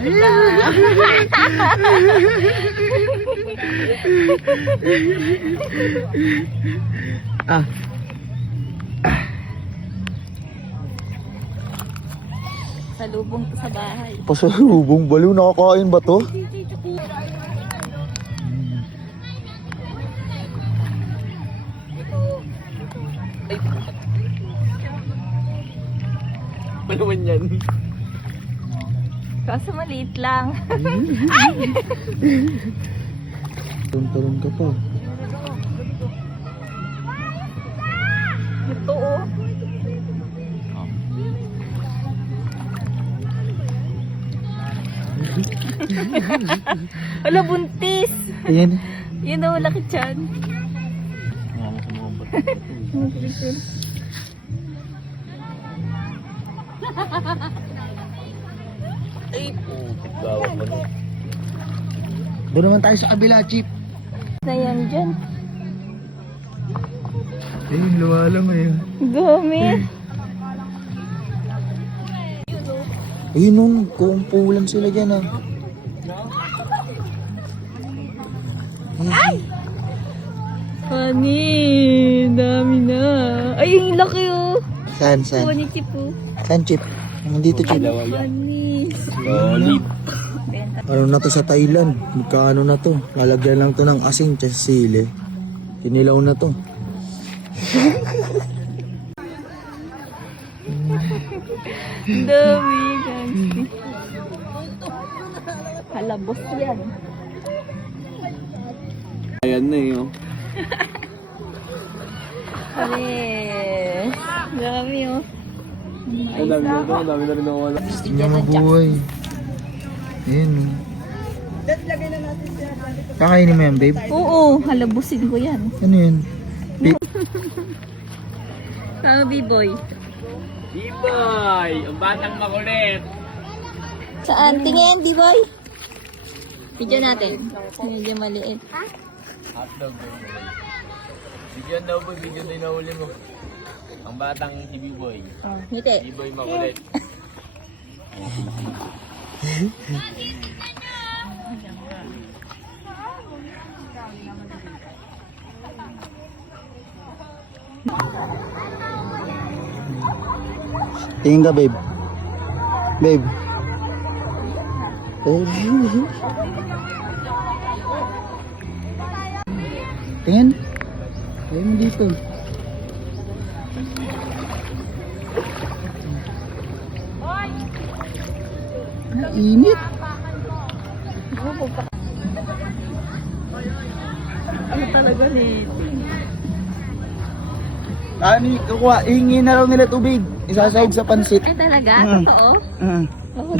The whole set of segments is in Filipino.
kita. Ah. Salubong to sa bahay. Pasalubong baliw, nakakain ba to? Malaman yan. Kaso maliit lang. Talon ka pa. Ito oh. Wala buntis. Ayan. Yun oh, laki tiyan. Ay, putik gawa pa nun. Doon naman tayo sa kabila, Chip. Na yan dyan. Ayun, lumalang ayun. Dami. Ayun nun, kumpulan sila dyan ah. Ay! Honey, dami na. Ay, yung laki oh. Saan? Kuha ni Chip oh. Saan, Chip? Nandito, Chip. Honey. Solid. Benta. Ano na to sa Thailand? Magkano na to? Lalagyan lang to ng asin tsaka sili. Kinilaw na to. Dami, guys. Halabos yan. Ayan na eh, oh. Honey. Dami oh. Ang dami na ito, ang dami na rin nawala. Gusto niya mabuhay. Ayun. Kakainin mo yan, babe? Oo, halabusin ko yan. Ano yun? B-boy. B-boy! Ang batang makulit! Saan? Tingin, B-boy. Video natin. Medyo maliit. Hotdog. Bigyan daw boy, bigyan din nahuli mo. Ang batang si B-boy. Oh, ngiti. B-boy makulit. Tingin ka, babe. Babe. Tingin. Tingin mo dito. Init. Ano talaga nito? Ani, kukuha. Hingi na lang nila tubig. Isasahog sa pansit. Ay talaga? Mm. Totoo?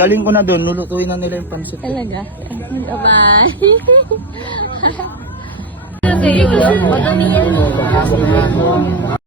Daling ko na doon. Lulutuin na nila yung pansit. Talaga? Bye-bye. Okay, madumi yan.